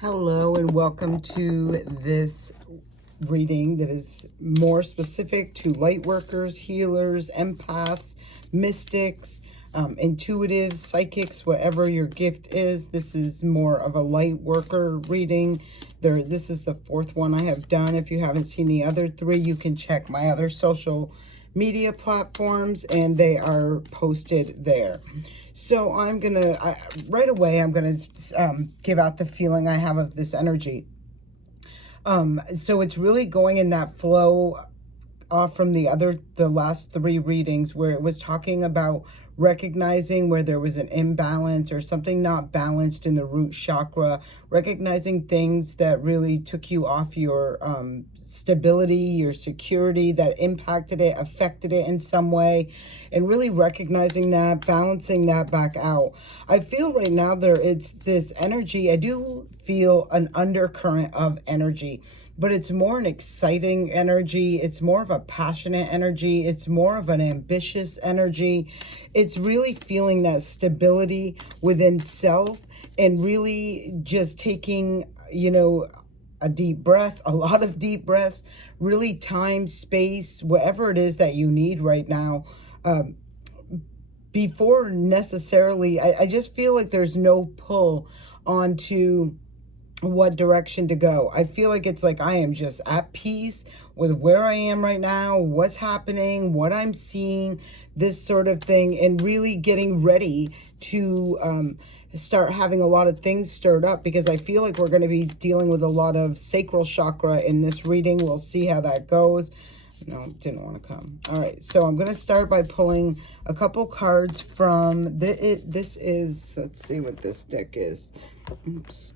Hello and welcome to this reading that is more specific to light workers, healers, empaths, mystics, intuitives, psychics, whatever your gift is. This is more of a light worker reading. This is the fourth one I have done. If you haven't seen the other three, you can check my other social media platforms and they are posted there. So I'm going to, right away, I'm going to give out the feeling I have of this energy. So it's really going in that flow off from the last three readings where it was talking about recognizing where there was an imbalance or something not balanced in the root chakra, recognizing things that really took you off your stability, your security, that impacted it, affected it in some way, and really recognizing that, balancing that back out. I feel right now it's this energy. I do feel an undercurrent of energy, but it's more an exciting energy. It's more of a passionate energy. It's more of an ambitious energy. It's really feeling that stability within self and really just taking, a deep breath, a lot of deep breaths, really time, space, whatever it is that you need right now. Before necessarily, I just feel like there's no pull onto what direction to go. I feel like it's like I am just at peace with where I am right now, what's happening, what I'm seeing, this sort of thing, and really getting ready to start having a lot of things stirred up, because I feel like we're going to be dealing with a lot of sacral chakra in this reading. We'll see how that goes. No, didn't want to come. All right, so I'm going to start by pulling a couple cards from this is, let's see what this deck is. Oops.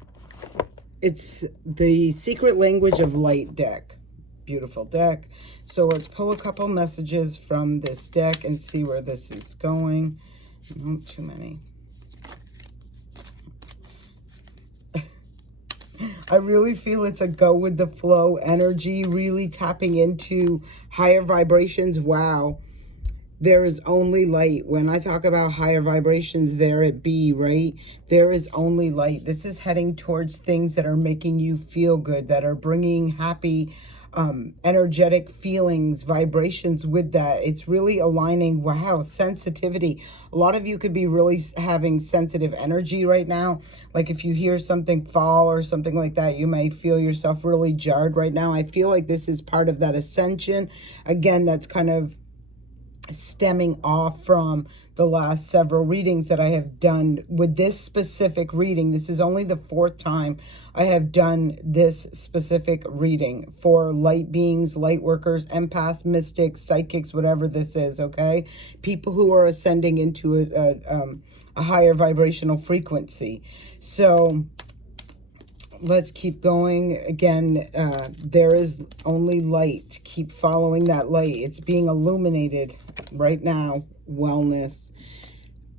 It's the Secret Language of Light deck. Beautiful deck. So let's pull a couple messages from this deck and see where this is going. Not too many. I really feel it's a go with the flow energy, really tapping into higher vibrations. Wow. There is only light. When I talk about higher vibrations, there it be, right? There is only light. This is heading towards things that are making you feel good, that are bringing happy, energetic feelings, vibrations with that. It's really aligning. Wow, sensitivity. A lot of you could be really having sensitive energy right now. Like if you hear something fall or something like that, you may feel yourself really jarred right now. I feel like this is part of that ascension. Again, that's kind of stemming off from the last several readings that I have done with this specific reading. This is only the fourth time I have done this specific reading for light beings, light workers, empaths, mystics, psychics, whatever this is, okay? People who are ascending into a higher vibrational frequency. So let's keep going. Again, there is only light. Keep following that light. It's being illuminated right now. Wellness,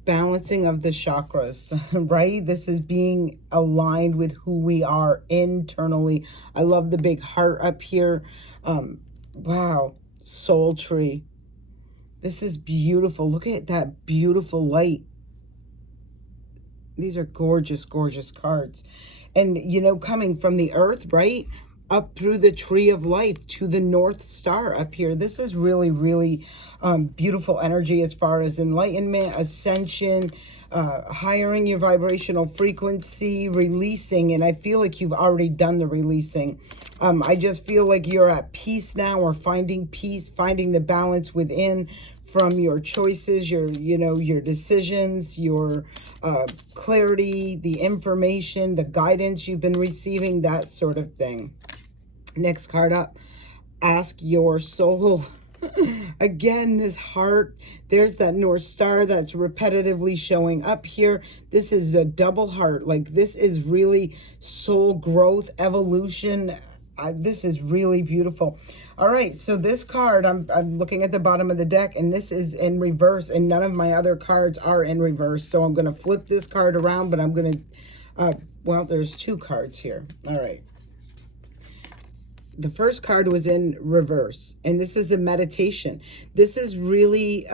balancing of the chakras, right? This is being aligned with who we are internally. I love the big heart up here. Wow, soul tree. This is beautiful. Look at that beautiful light. These are gorgeous, gorgeous cards. And, coming from the earth, right, up through the tree of life to the North Star up here. This is really, really beautiful energy as far as enlightenment, ascension, highering your vibrational frequency, releasing. And I feel like you've already done the releasing. I just feel like you're at peace now, or finding peace, finding the balance within, from your choices, your decisions, your clarity, the information, the guidance you've been receiving, that sort of thing. Next card up, ask your soul. Again, this heart, there's that North Star that's repetitively showing up here. This is a double heart. Like, this is really soul growth, evolution. This is really beautiful. All right, so this card, I'm looking at the bottom of the deck, and this is in reverse, and none of my other cards are in reverse. So I'm going to flip this card around, but I'm going to, well, there's two cards here. All right. The first card was in reverse, and this is a meditation. This is really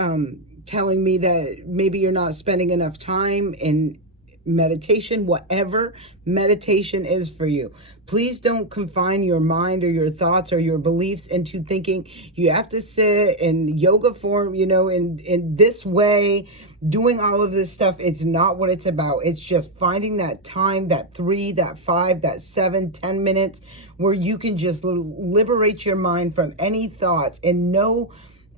telling me that maybe you're not spending enough time in meditation, whatever meditation is for you. Please don't confine your mind or your thoughts or your beliefs into thinking you have to sit in yoga form, you know, in this way, doing all of this stuff. It's not what it's about. It's just finding that time, that 3, that 5, that 7, 10 minutes where you can just liberate your mind from any thoughts and no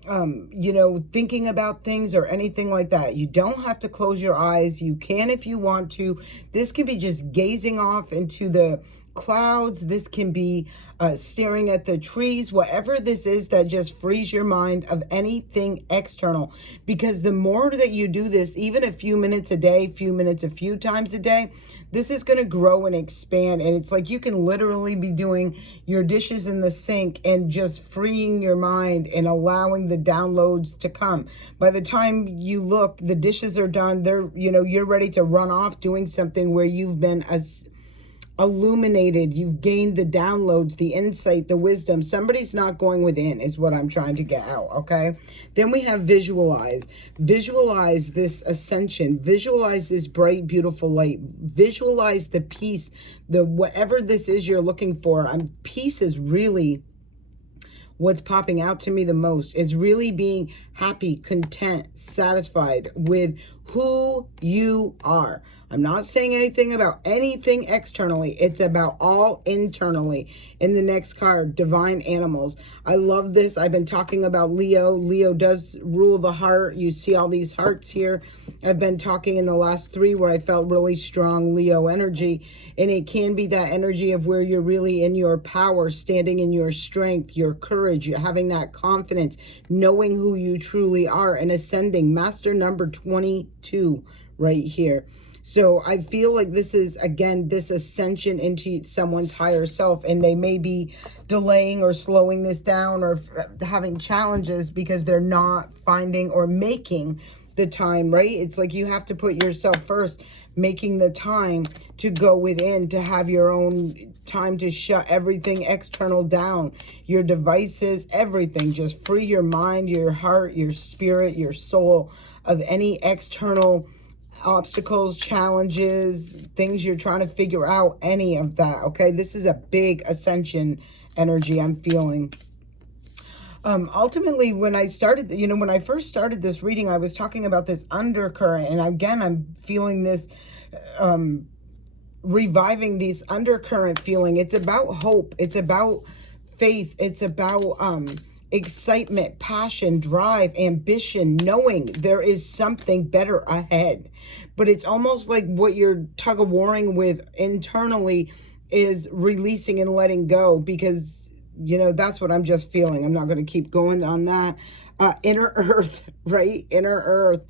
you know, thinking about things or anything like that. You don't have to close your eyes. You can if you want to. This can be just gazing off into the clouds. This can be staring at the trees, whatever this is that just frees your mind of anything external. Because the more that you do this, even a few minutes a day, a few times a day, this is going to grow and expand. And it's like you can literally be doing your dishes in the sink and just freeing your mind and allowing the downloads to come. By the time you look, the dishes are done. They're, you know, you're ready to run off doing something where you've been illuminated, you've gained the downloads, the insight, the wisdom. Somebody's not going within is what I'm trying to get out, okay? Then we have visualize. Visualize this ascension. Visualize this bright, beautiful light. Visualize the peace, the whatever this is you're looking for. Peace is really what's popping out to me the most. Is really being happy, content, satisfied with who you are. I'm not saying anything about anything externally. It's about all internally. In the next card, divine animals. I love this. I've been talking about Leo. Leo does rule the heart. You see all these hearts here. I've been talking in the last 3 where I felt really strong Leo energy. And it can be that energy of where you're really in your power, standing in your strength, your courage, you're having that confidence, knowing who you truly are and ascending. Master number 22 right here. So I feel like this is, again, this ascension into someone's higher self, and they may be delaying or slowing this down or having challenges because they're not finding or making the time, right? It's like you have to put yourself first, making the time to go within, to have your own time to shut everything external down, your devices, everything. Just free your mind, your heart, your spirit, your soul of any external obstacles, challenges, things you're trying to figure out, any of that, okay? This is a big ascension energy I'm feeling. Ultimately, when I started, you know, when I first started this reading, I was talking about this undercurrent, and again, I'm feeling this, reviving these undercurrent feeling. It's about hope. It's about faith. It's about, excitement, passion, drive, ambition, knowing there is something better ahead. But it's almost like what you're tug of warring with internally is releasing and letting go, because, you know, that's what I'm just feeling. I'm not going to keep going on that. Inner Earth, right? Inner Earth.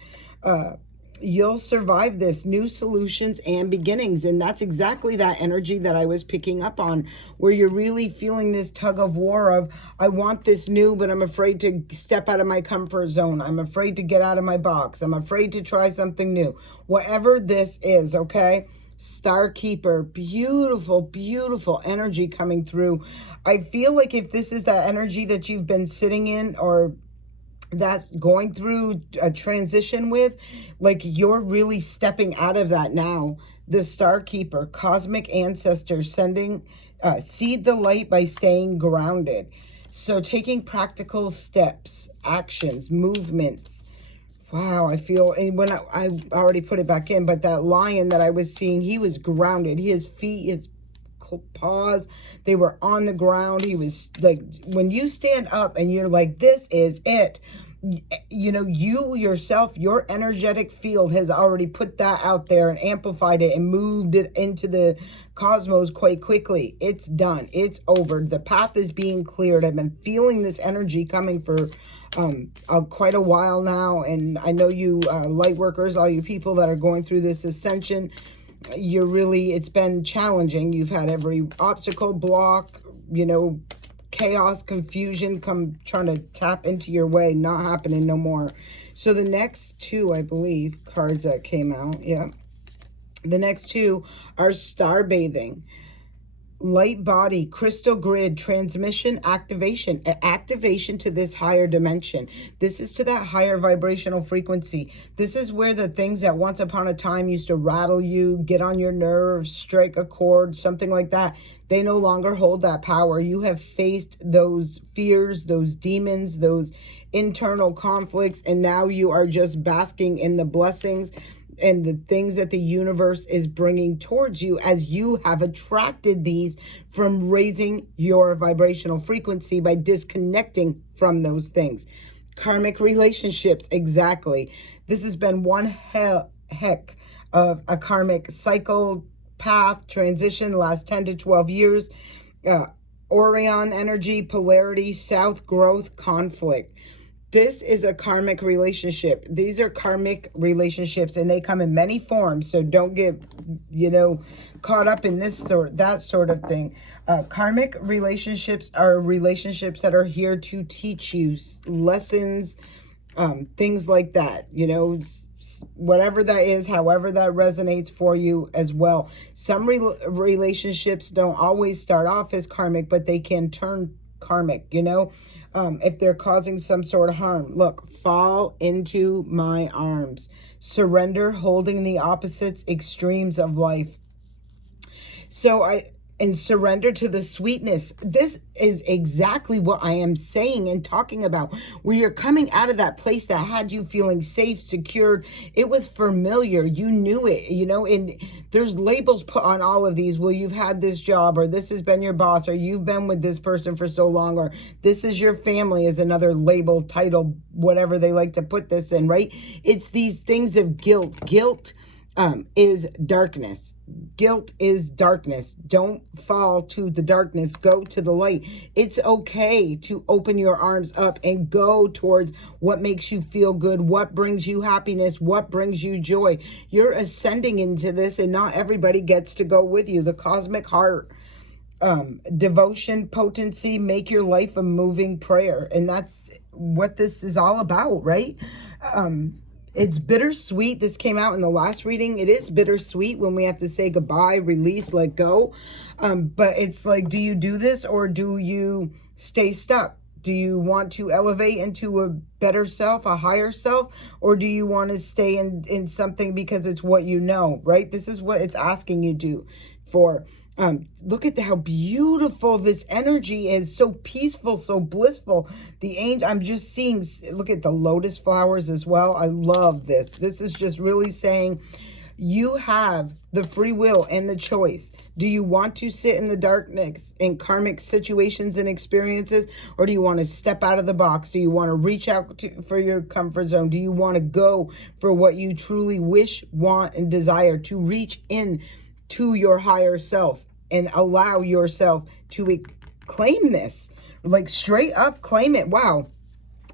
You'll survive this. New solutions and beginnings. And that's exactly that energy that I was picking up on, where you're really feeling this tug of war of, I want this new, but I'm afraid to step out of my comfort zone. I'm afraid to get out of my box. I'm afraid to try something new. Whatever this is, okay? Star Keeper, beautiful, beautiful energy coming through. I feel like if this is that energy that you've been sitting in, or that's going through a transition with, like you're really stepping out of that now. The Star Keeper, cosmic ancestors sending, seed the light by staying grounded. So taking practical steps, actions, movements. Wow, I feel, and when I already put it back in, but that lion that I was seeing, he was grounded. His feet, his paws, they were on the ground. He was like, when you stand up and you're like, this is it, you know, you yourself, your energetic field has already put that out there and amplified it and moved it into the cosmos quite quickly. It's done. It's over. The path is being cleared. I've been feeling this energy coming for quite a while now. And I know you light workers, all you people that are going through this ascension, you're really, it's been challenging. You've had every obstacle, block, you know, chaos, confusion come trying to tap into your way. Not happening no more. So the next 2, I believe, cards that came out, yeah, the next 2 are star bathing. light body, crystal grid, transmission, activation to this higher dimension. This is to that higher vibrational frequency. This is where the things that once upon a time used to rattle you, get on your nerves, strike a chord, something like that, they no longer hold that power. You have faced those fears, those demons, those internal conflicts, and now you are just basking in the blessings and the things that the universe is bringing towards you, as you have attracted these from raising your vibrational frequency by disconnecting from those things. Karmic relationships, exactly. This has been one heck of a karmic cycle, path, transition, last 10 to 12 years. Orion energy, polarity, south growth, conflict. This is a karmic relationship. These are karmic relationships, and they come in many forms. So don't get, caught up in that sort of thing. Karmic relationships are relationships that are here to teach you lessons, things like that. Whatever that is, however that resonates for you as well. Some relationships don't always start off as karmic, but they can turn karmic, if they're causing some sort of harm. Look, fall into my arms. Surrender, holding the opposites, extremes of life. And surrender to the sweetness. This is exactly what I am saying and talking about, where you're coming out of that place that had you feeling safe, secured. It was familiar. You knew it, and there's labels put on all of these. Well, you've had this job, or this has been your boss, or you've been with this person for so long, or this is your family is another label, title, whatever they like to put this in, right? It's these things of guilt. Guilt is darkness. Guilt is darkness. Don't fall to the darkness. Go to the light. It's okay to open your arms up and go towards what makes you feel good, what brings you happiness, what brings you joy. You're ascending into this, and not everybody gets to go with you. The cosmic heart, devotion, potency, make your life a moving prayer. And that's what this is all about, right? It's bittersweet. This came out in the last reading. It is bittersweet when we have to say goodbye, release, let go. But it's like, do you do this, or do you stay stuck? Do you want to elevate into a better self, a higher self? Or do you want to stay in something because it's what you know, right? This is what it's asking you to for. Look at how beautiful this energy is. So peaceful, so blissful. I'm just seeing, look at the lotus flowers as well. I love this. This is just really saying you have the free will and the choice. Do you want to sit in the darkness in karmic situations and experiences, or do you want to step out of the box? Do you want to reach out for your comfort zone? Do you want to go for what you truly wish, want, and desire, to reach in to your higher self and allow yourself to claim this, like straight up claim it? Wow.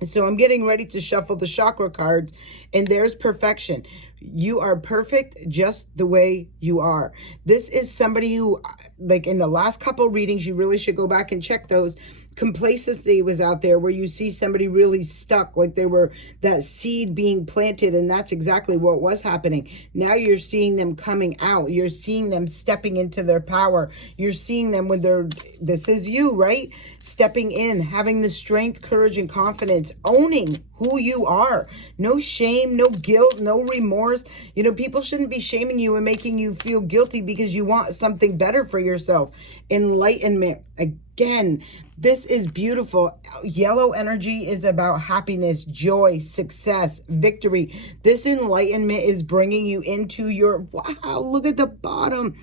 So I'm getting ready to shuffle the chakra cards, and there's perfection. You are perfect just the way you are. This is somebody who, like in the last couple readings, you really should go back and check those. Complacency was out there, where you see somebody really stuck, like they were that seed being planted, and that's exactly what was happening. Now you're seeing them coming out. You're seeing them stepping into their power. You're seeing them with this is you, right? Stepping in, having the strength, courage, and confidence, owning who you are. No shame, no guilt, no remorse. People shouldn't be shaming you and making you feel guilty because you want something better for yourself. Enlightenment. Again, this is beautiful. Yellow energy is about happiness, joy, success, victory. This enlightenment is bringing you into your, wow, look at the bottom.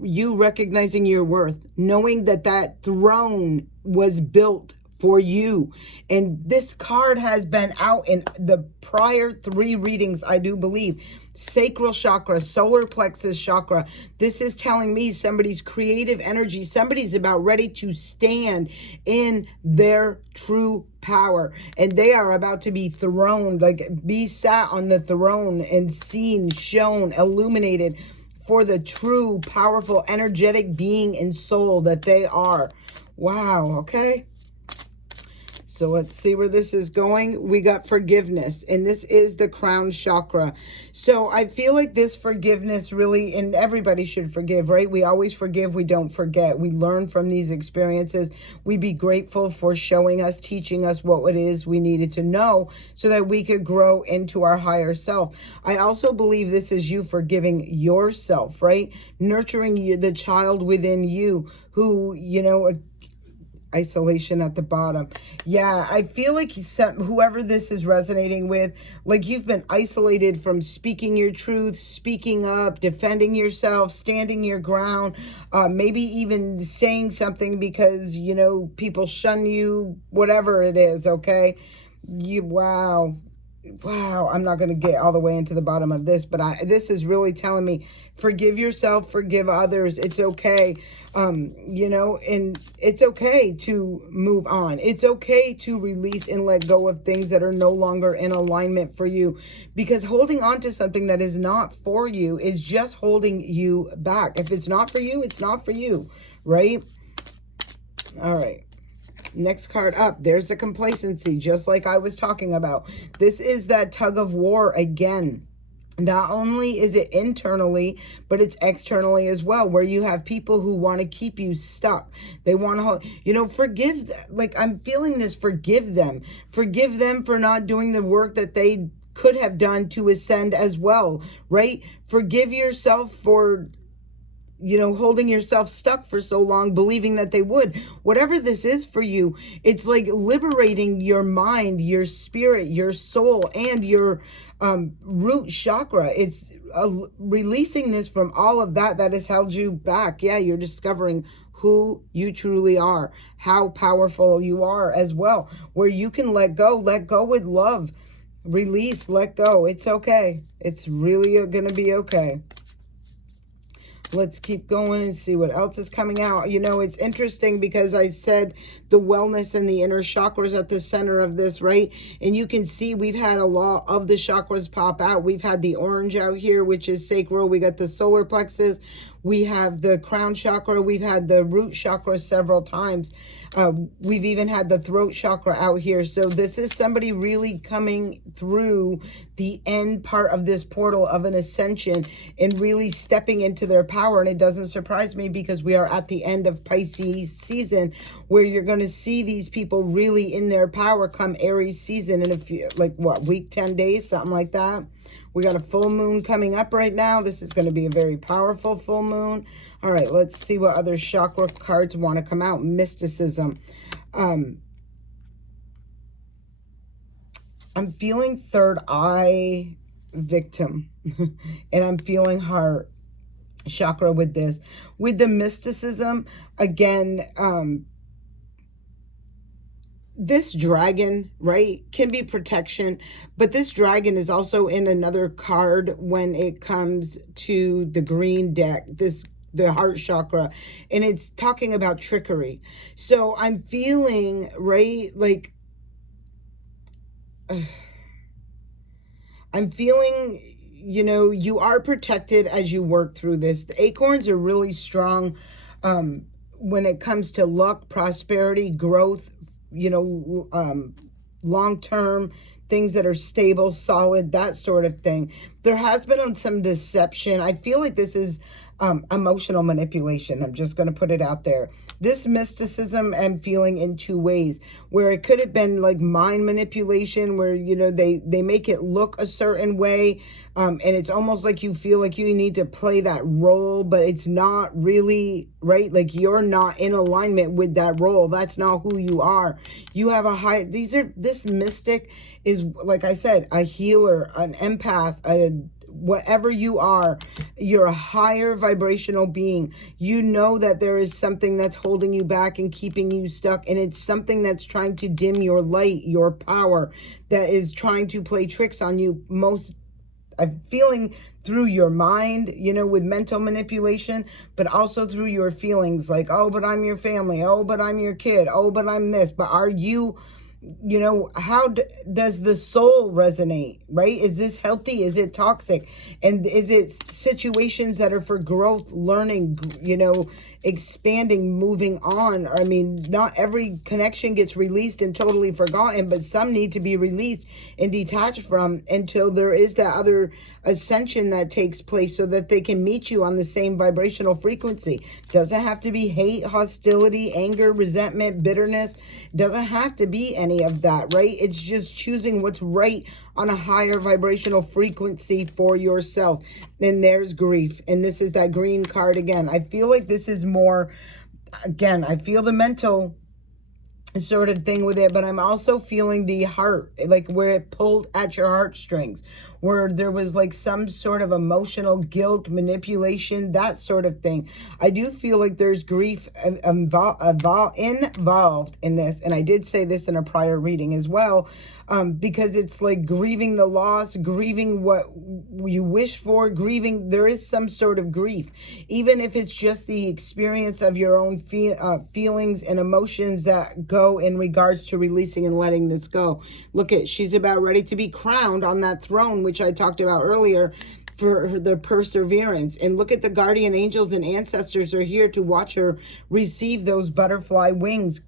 You recognizing your worth, knowing that throne was built for you. And this card has been out in the prior 3 readings, I do believe. Sacral chakra, solar plexus chakra. This is telling me somebody's creative energy, somebody's about ready to stand in their true power. And they are about to be throned, like be sat on the throne and seen, shown, illuminated for the true, powerful, energetic being and soul that they are. Wow, okay? So let's see where this is going. We got forgiveness, and this is the crown chakra. So I feel like this forgiveness really, and everybody should forgive, right? We always forgive. We don't forget. We learn from these experiences. We be grateful for showing us, teaching us what it is we needed to know so that we could grow into our higher self. I also believe this is you forgiving yourself, right? Nurturing you, the child within you who, isolation at the bottom. Yeah, I feel like whoever this is resonating with, like you've been isolated from speaking your truth, speaking up, defending yourself, standing your ground, maybe even saying something because, people shun you, whatever it is, okay? Wow, I'm not going to get all the way into the bottom of this, but this is really telling me, forgive yourself, forgive others. It's okay. And it's okay to move on. It's okay to release and let go of things that are no longer in alignment for you, because holding on to something that is not for you is just holding you back. If it's not for you, it's not for you, right? All right. Next card up, there's the complacency, just like I was talking about. This is that tug of war again. Not only is it internally, but it's externally as well, where you have people who want to keep you stuck. They want to, forgive, like I'm feeling this, forgive them. Forgive them for not doing the work that they could have done to ascend as well, right? Forgive yourself for holding yourself stuck for so long, believing that they would. Whatever this is for you, it's like liberating your mind, your spirit, your soul, and your root chakra. It's releasing this from all of that has held you back. Yeah, you're discovering who you truly are, how powerful you are as well, where you can let go with love, release, let go. It's okay. It's really going to be okay. Let's keep going and see what else is coming out. It's interesting because I said the wellness and the inner chakras at the center of this, right? And you can see we've had a lot of the chakras pop out. We've had the orange out here, which is sacral. We got the solar plexus. We have the crown chakra. We've had the root chakra several times. We've even had the throat chakra out here. So this is somebody really coming through the end part of this portal of an ascension and really stepping into their power. And it doesn't surprise me because we are at the end of Pisces season, where you're going to see these people really in their power come Aries season in a few, week, 10 days, something like that. We got a full moon coming up right now. This is going to be a very powerful full moon. All right, let's see what other chakra cards want to come out. Mysticism. I'm feeling third eye victim. And I'm feeling heart chakra with this. With the mysticism, again, this dragon, right, can be protection, but this dragon is also in another card when it comes to the green deck, the heart chakra, and it's talking about trickery. So I'm feeling, right, like, I'm feeling, you are protected as you work through this. The acorns are really strong when it comes to luck, prosperity, growth, long-term things that are stable, solid, that sort of thing. There has been some deception. I feel like this is emotional manipulation. I'm just going to put it out there. This mysticism I'm feeling in two ways, where it could have been like mind manipulation, where, they make it look a certain way. And it's almost like you feel like you need to play that role, but it's not really, right? Like you're not in alignment with that role. That's not who you are. You have this mystic is, like I said, a healer, an empath, whatever you are, you're a higher vibrational being. You know that there is something that's holding you back and keeping you stuck, and it's something that's trying to dim your light, your power, that is trying to play tricks on you. I'm feeling through your mind, with mental manipulation, but also through your feelings, like, oh, but I'm your family, oh, but I'm your kid, oh, but I'm this. But are you, how does the soul resonate, right? Is this healthy? Is it toxic? And is it situations that are for growth, learning, expanding, moving on. I mean, not every connection gets released and totally forgotten, but some need to be released and detached from until there is that other ascension that takes place so that they can meet you on the same vibrational frequency. Doesn't have to be hate, hostility, anger, resentment, bitterness. Doesn't have to be any of that, right? It's just choosing what's right on a higher vibrational frequency for yourself. And there's grief. And this is that green card again. I feel like this is more, again, I feel the mental sort of thing with it, but I'm also feeling the heart, like where it pulled at your heartstrings, where there was like some sort of emotional guilt, manipulation, that sort of thing. I do feel like there's grief involved in this, and I did say this in a prior reading as well, because it's like grieving the loss, grieving what you wish for, grieving, there is some sort of grief, even if it's just the experience of your own feelings and emotions that go in regards to releasing and letting this go. Look at, she's about ready to be crowned on that throne, which I talked about earlier, for the perseverance. And look at the guardian angels and ancestors are here to watch her receive those butterfly wings,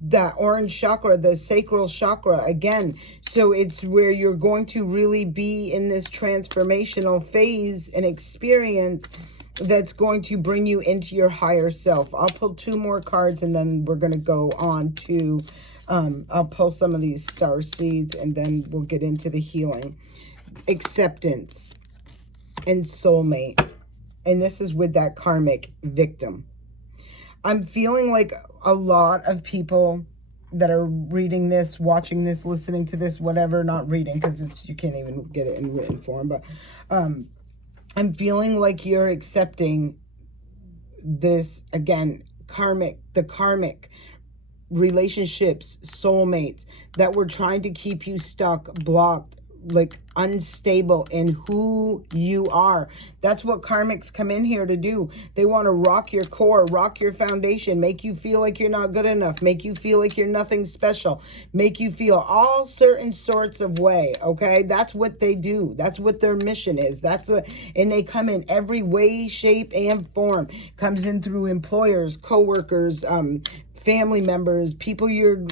that orange chakra, the sacral chakra again. So it's where you're going to really be in this transformational phase and experience that's going to bring you into your higher self. I'll pull 2 more cards and then we're going to go on to, I'll pull some of these star seeds and then we'll get into the healing. Acceptance and soulmate. And this is with that karmic victim. I'm feeling like a lot of people that are reading this, watching this, listening to this, whatever, not reading because it's, you can't even get it in written form, but I'm feeling like you're accepting this, again, the karmic relationships, soulmates that were trying to keep you stuck, blocked, like unstable in who you are. That's what karmics come in here to do. They want to rock your core, rock your foundation, make you feel like you're not good enough, make you feel like you're nothing special, make you feel all certain sorts of way, okay? That's what they do. That's what their mission is. That's what, and they come in every way, shape, and form. Comes in through employers, co-workers, family members, people you're,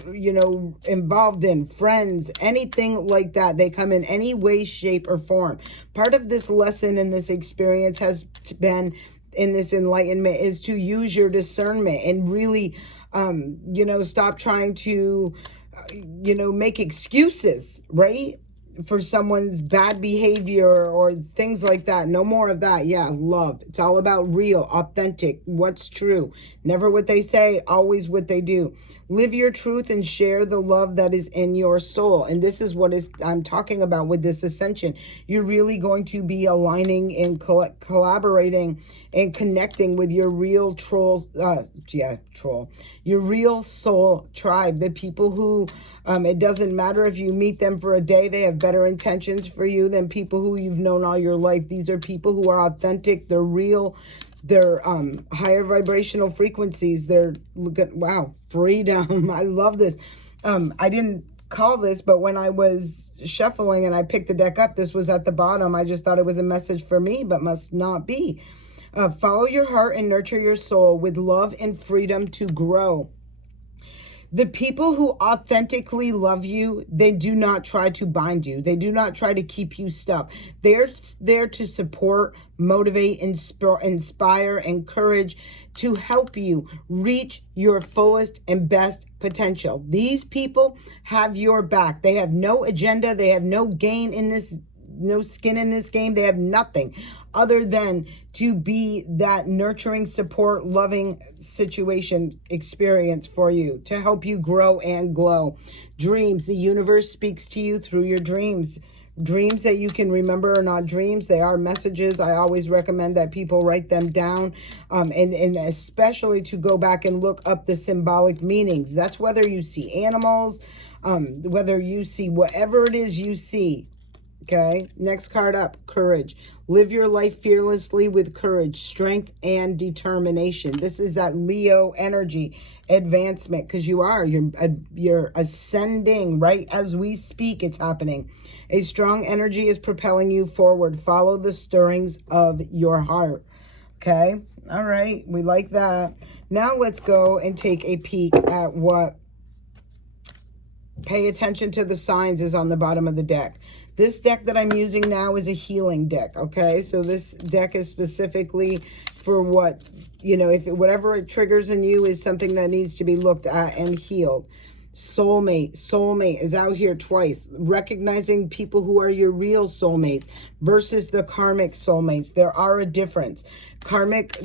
involved in, friends, anything like that. They come in any way, shape, or form. Part of this lesson and this experience has been, in this enlightenment, is to use your discernment and really, stop trying to, make excuses, right? For someone's bad behavior or things like that. No more of that. Yeah, love. It's all about real, authentic, what's true. Never what they say, always what they do. Live your truth and share the love that is in your soul. And this is what I'm talking about with this ascension. You're really going to be aligning and collaborating and connecting with your real your real soul tribe. The people who, it doesn't matter if you meet them for a day, they have better intentions for you than people who you've known all your life. These are people who are authentic, they're real, they're higher vibrational frequencies. They're, wow, freedom. I love this. I didn't call this, but when I was shuffling and I picked the deck up, this was at the bottom. I just thought it was a message for me, but must not be. Follow your heart and nurture your soul with love and freedom to grow. The people who authentically love you, they do not try to bind you. They do not try to keep you stuck. They're there to support, motivate, inspire, encourage, to help you reach your fullest and best potential. These people have your back. They have no agenda. They have no gain in this, no skin in this game. They have nothing other than to be that nurturing, support, loving situation experience for you, to help you grow and glow. Dreams. The universe speaks to you through your dreams. Dreams that you can remember are not dreams. They are messages. I always recommend that people write them down, and especially to go back and look up the symbolic meanings. That's whether you see animals, whether you see whatever it is you see. Okay, next card up, courage. Live your life fearlessly with courage, strength, and determination. This is that Leo energy, advancement, because you're ascending right as we speak. It's happening. A strong energy is propelling you forward. Follow the stirrings of your heart. Okay, All right, we like that. Now let's go and take a peek at what pay attention to the signs is on the bottom of the deck. This deck that I'm using now is a healing deck, okay? So this deck is specifically for what, you know, if whatever it triggers in you is something that needs to be looked at and healed. Soulmate is out here twice. Recognizing people who are your real soulmates versus the karmic soulmates. There are a difference. Karmic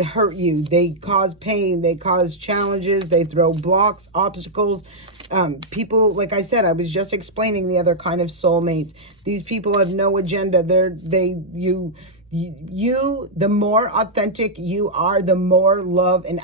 hurt you. They cause pain. They cause challenges. They throw blocks, obstacles. People, like I said, I was just explaining the other kind of soulmates. These people have no agenda. You, the more authentic you are, the more love and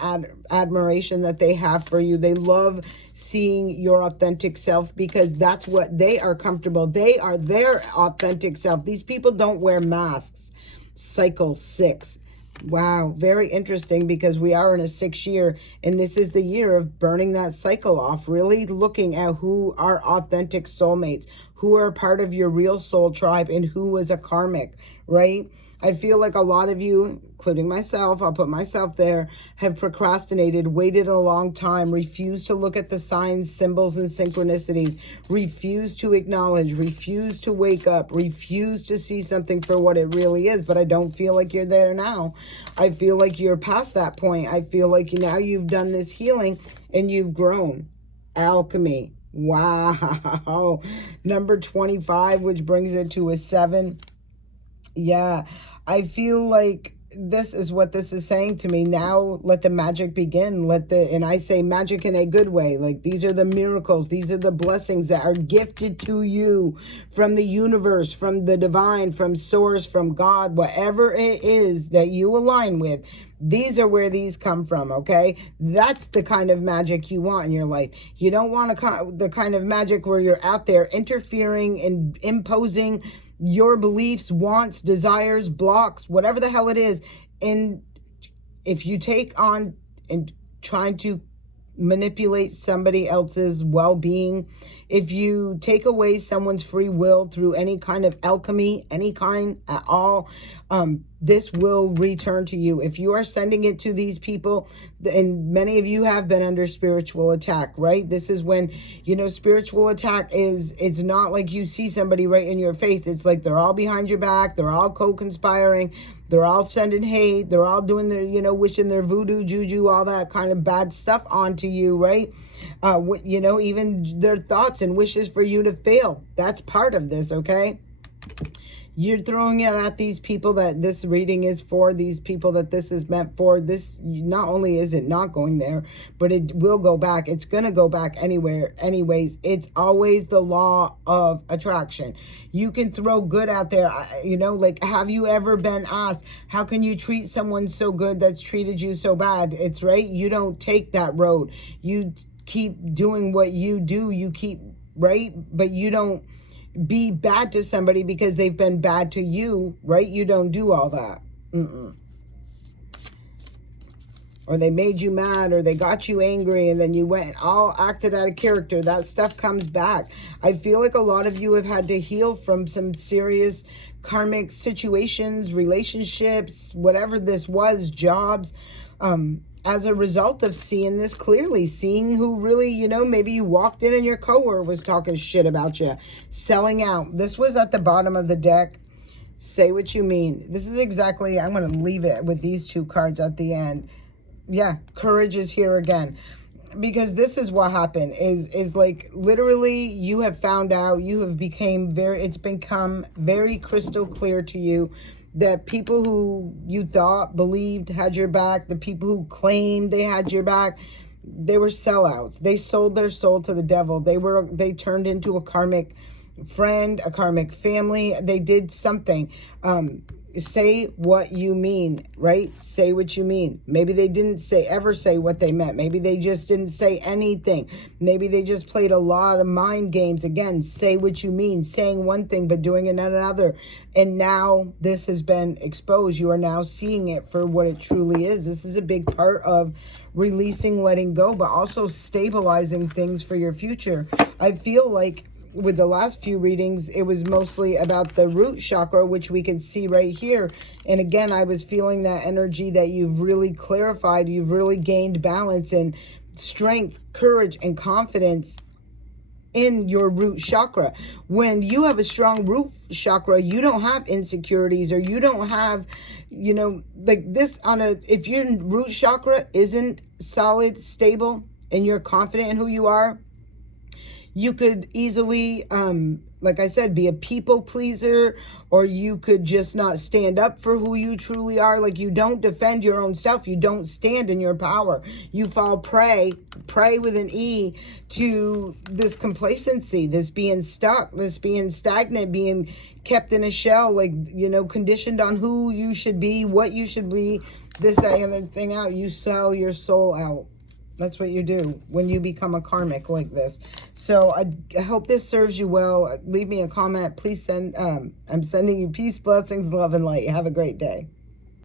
admiration that they have for you. They love seeing your authentic self because that's what they are comfortable. They are their authentic self. These people don't wear masks. Cycle 6. Wow, very interesting because we are in a 6th year and this is the year of burning that cycle off, really looking at who are authentic soulmates, who are part of your real soul tribe and who is a karmic, right? I feel like a lot of you, including myself, I'll put myself there, have procrastinated, waited a long time, refused to look at the signs, symbols, and synchronicities, refused to acknowledge, refused to wake up, refused to see something for what it really is. But I don't feel like you're there now. I feel like you're past that point. I feel like now you've done this healing and you've grown. Alchemy. Wow. Number 25, which brings it to a 7. Yeah, I feel like this is what this is saying to me. Now let the magic begin. And I say magic in a good way. Like these are the miracles. These are the blessings that are gifted to you from the universe, from the divine, from source, from God, whatever it is that you align with. These are where these come from, okay? That's the kind of magic you want in your life. You don't want the kind of magic where you're out there interfering and imposing your beliefs, wants, desires, blocks, whatever the hell it is. And if you take on and trying to manipulate somebody else's well-being, if you take away someone's free will through any kind of alchemy, any kind at all, this will return to you. If you are sending it to these people, and many of you have been under spiritual attack, right? This is when, you know, spiritual attack it's not like you see somebody right in your face. It's like they're all behind your back. They're all co-conspiring. They're all sending hate. They're all doing their, you know, wishing their voodoo, juju, all that kind of bad stuff onto you, right? You know, even their thoughts and wishes for you to fail. That's part of this, okay? You're throwing it at these people that this reading is for, these people that this is meant for. This, not only is it not going there, but it will go back. It's going to go back anywhere. Anyways, it's always the law of attraction. You can throw good out there. You know, like, have you ever been asked, how can you treat someone so good that's treated you so bad? It's right. You don't take that road. You keep doing what you do. You keep, right? But you don't be bad to somebody because they've been bad to you, right? You don't do all that. Or they made you mad, or they got you angry, and then you went all acted out of character. That stuff comes back. I feel like a lot of you have had to heal from some serious karmic situations, relationships, whatever this was, jobs, as a result of seeing this clearly, seeing who really, you know, maybe you walked in and your coworker was talking shit about you, selling out. This was at the bottom of the deck. Say what you mean. This is exactly, I'm going to leave it with these 2 cards at the end. Yeah, courage is here again. Because this is what happened, is like literally you have found out, you have it's become very crystal clear to you that people who you thought believed had your back, the people who claimed they had your back, they were sellouts. They sold their soul to the devil. They turned into a karmic friend, a karmic family. They did something. Say what you mean, right? Say what you mean. Maybe they didn't ever say what they meant. Maybe they just didn't say anything. Maybe they just played a lot of mind games. Again, say what you mean, saying one thing but doing another. And now this has been exposed. You are now seeing it for what it truly is. This is a big part of releasing, letting go, but also stabilizing things for your future. I feel like with the last few readings, it was mostly about the root chakra, which we can see right here. And again, I was feeling that energy that you've really clarified, you've really gained balance and strength, courage, and confidence in your root chakra. When you have a strong root chakra, you don't have insecurities, or you don't have, you know, like this if your root chakra isn't solid, stable, and you're confident in who you are, you could easily, like I said, be a people pleaser, or you could just not stand up for who you truly are. Like, you don't defend your own stuff. You don't stand in your power. You fall prey with an E, to this complacency, this being stuck, this being stagnant, being kept in a shell, like, you know, conditioned on who you should be, what you should be, this, that, and the thing out. You sell your soul out. That's what you do when you become a karmic like this. So I hope this serves you well. Leave me a comment. Please send, I'm sending you peace, blessings, love, and light. Have a great day.